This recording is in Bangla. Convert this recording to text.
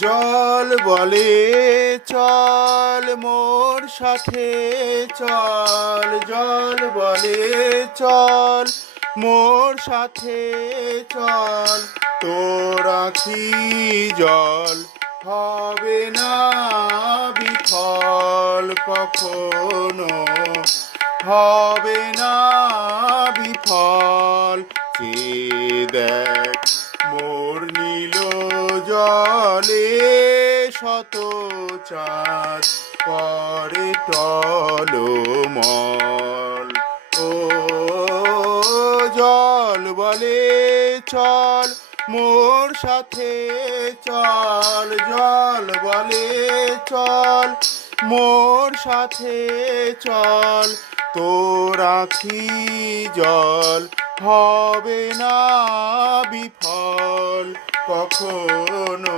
জল বলে চল মোর সাথে চল, জল বলে চল মোর সাথে চল, তোর আখি জল হবে না বিফল কখনো, হবে না বিফল। চেয়ে দেখ মোর নীল জলে শত চাঁদ করে টলমল। ও জল বলে চল মোর সাথে চল, জল বলে চল মোর সাথে চল, তোর আখি জল হবে না বিফল কখনো।